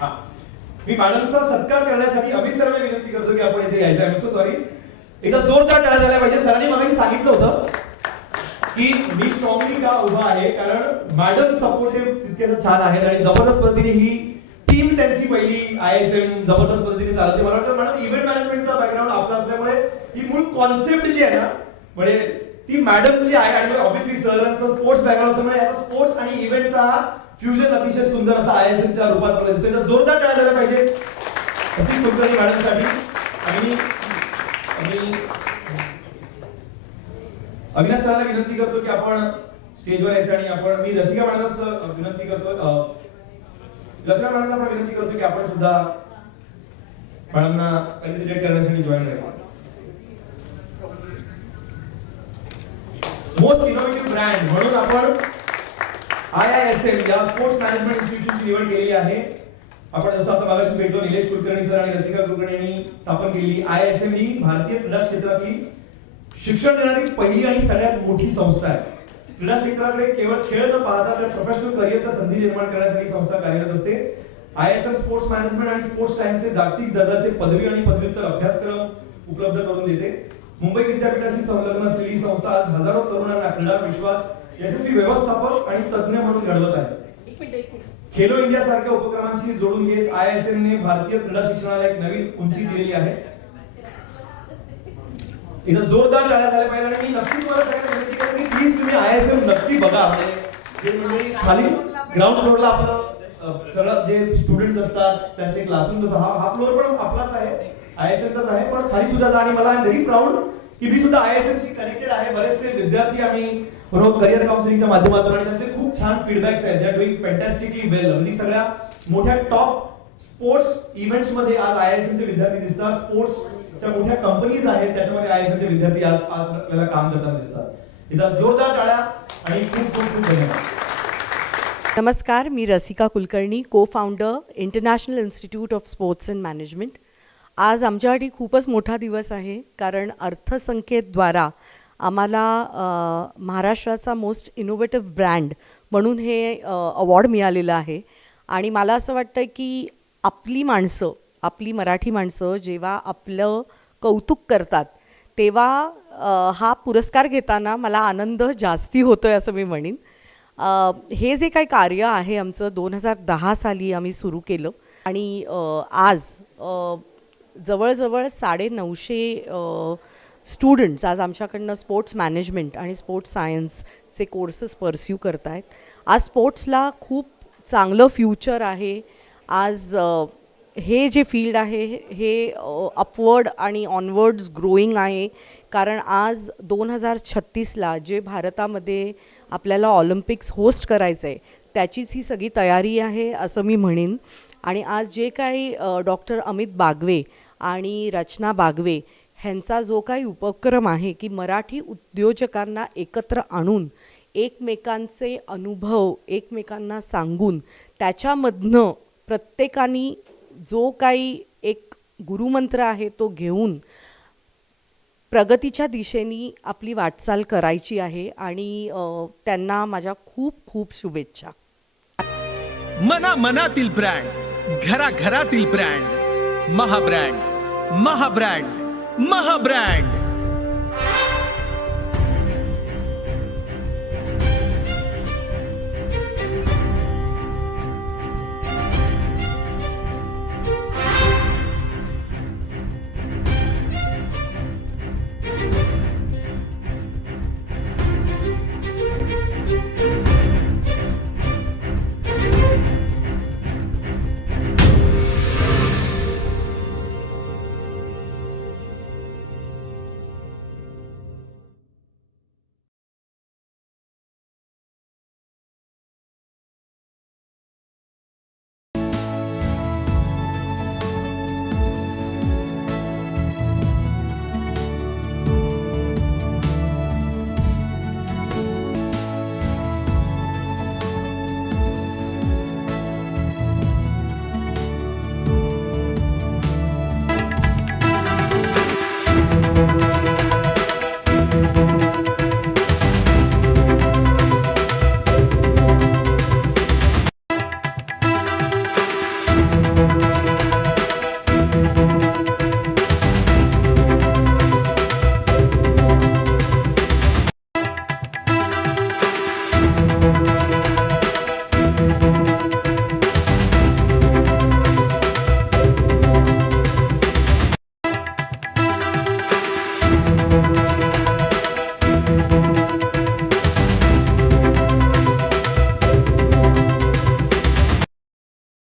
हा. मी मॅडमचा सत्कार करण्यासाठी अमित सरांना विनंती करतो की आपण इथे यायचं. I am so sorry. एकदा जोरदार टाळ्या झाल्या पाहिजे. सरांनी मगाशी सांगितलं होतं की मी स्ट्रॉंगली का उभा आहे, कारण मॅडम सपोर्टिव्ह तितक्याच छान आहेत आणि जबरदस्त पद्धतीने ही टीम त्यांची पहिली ISM जबरदस्त पद्धतीने चालते. मला वाटतं मॅडम इव्हेंट मॅनेजमेंटचा बॅकग्राऊंड आपला असल्यामुळे ही मूळ कॉन्सेप्ट जी आहे ना, म्हणजे ती मॅडमची आहे आणि ऑब्व्हियसली सरांचं स्पोर्ट्स बॅकग्राऊंड असल्यामुळे याचा स्पोर्ट्स आणि इव्हेंटचा हा फ्युजन अतिशय सुंदर असा ISMच्या रूपात आपल्याला दिसतोय. तर जोरदार टाळ्या झाल्या पाहिजे अशी कुलकर्णी मॅडमसाठी. आणि अविनाश सरांना विनंती करतो की आपण स्टेजवर यायचं आणि आपण मी रसिका मॅडमला विनंती करतो, रसिका मॅडमला आपण विनंती करतो की आपण सुद्धा मॅडमना फेलिसिटेट करण्यासाठी जॉईन करायचं. मोस्ट इनोव्हेटिव्ह ब्रँड म्हणून आपण IISM या स्पोर्ट्स मॅनेजमेंट इन्स्टिट्यूशनची निवड केलेली आहे. आपण जसं आता मागाशी भेटलो, निलेश कुलकर्णी सर आणि रसिका कुलकर्णी यांनी स्थापन केलेली IISM ही भारतीय क्रीडा क्षेत्रातली शिक्षण देणारी पहिली आणि सगळ्यात मोठी संस्था आहे. क्रीडा क्षेत्राकडे केवळ खेळ न पाहता तर प्रोफेशनल करिअरच्या संधी निर्माण करण्यासाठी संस्था कार्यरत असते. IISM स्पोर्ट्स मॅनेजमेंट आणि स्पोर्ट्स सायन्सचे जागतिक दर्जाचे पदवी आणि पदव्युत्तर अभ्यासक्रम उपलब्ध करून देते. मुंबई विद्यापीठाशी संलग्न असलेली संस्था आज हजारो तरुणांना क्रीडा विश्वात यशस्वी व्यवस्थापक आणि तज्ञ म्हणून घडवत आहे. खेलो इंडिया सारख्या उपक्रमांशी जोडून घेत IISM ने भारतीय क्रीडा शिक्षणाला एक नवीन उंची दिलेली आहे. इथं जोरदार टाळ्या झाल्या पाहिजे आणि मी नक्की तुम्हाला सगळ्यांना विनंती करतो की प्लीज तुम्ही IISM नक्की बघा. म्हणजे खाली ग्राउंड फ्लोअरला आपलं सगळं जे स्टुडंट्स असतात त्यांचे क्लासरूम, हा फ्लोअर पण आपलाच आहे, IISMचाच आहे, पण खाली सुद्धा जा. आणि मला आय एम व्हेरी प्राऊड की मी सुद्धा IISMशी कनेक्टेड आहे. बरेचसे विद्यार्थी आम्ही करिअर काउन्सिलिंगच्या माध्यमातून आणि त्यांचे खूप छान फीडबॅक्स आहेत. दे आर डुईंग फॅन्टॅस्टिकली वेल. म्हणजे सगळ्या मोठ्या टॉप स्पोर्ट्स इव्हेंट्स मध्ये आज IISMचे विद्यार्थी दिसतात. स्पोर्ट्सच्या मोठ्या कंपनीज आहेत त्याच्यामध्ये IISMचे विद्यार्थी आज आपल्याला काम करताना दिसतात. इथं जोरदार टाळ्या आणि खूप खूप खूप धन्यवाद. नमस्कार, मी रसिका कुलकर्णी, को founder international institute of sports and management. आज आमच्यासाठी खूपच मोठा दिवस आहे, कारण अर्थसंकेतद्वारा आम्हाला महाराष्ट्राचा मोस्ट इनोव्हेटिव्ह ब्रँड म्हणून हे अवॉर्ड मिळालेलं आहे. आणि मला असं वाटतं की आपली माणसं, आपली मराठी माणसं जेव्हा आपलं कौतुक करतात तेव्हा हा पुरस्कार घेताना मला आनंद जास्ती होतोय असं मी म्हणेन. हे जे काही कार्य आहे आमचं 2010 साली आम्ही सुरू केलं आणि आज जवळजवळ 950 स्टुडंट्स आज आमच्याकडनं स्पोर्ट्स मॅनेजमेंट आणि स्पोर्ट्स सायन्सचे कोर्सेस परस्यू करत आहेत. आज स्पोर्ट्सला खूप चांगलं फ्युचर आहे. आज हे जे फील्ड आहे हे अपवर्ड आणि ऑनवर्ड्स ग्रोईंग आहे, कारण आज 2036ला जे भारतामध्ये आपल्याला ऑलिम्पिक्स होस्ट करायचं आहे त्याचीच ही सगळी तयारी आहे असं मी म्हणेन. आणि आज जे काही डॉक्टर अमित बागवे आणि रचना बागवे ह्यांचा जो काही उपक्रम आहे की मराठी उद्योजकांना एकत्र आणून एकमेकांचे अनुभव एकमेकांना सांगून त्याच्यामधनं प्रत्येकाने जो काही एक गुरुमंत्र आहे तो घेऊन प्रगतीच्या दिशेने आपली वाटचाल करायची आहे. आणि त्यांना माझ्या खूप खूप शुभेच्छा. मनातील ब्रँड, घराघरातील ब्रँड, महाब्रँड, महाब्रँड, महाब्रँड.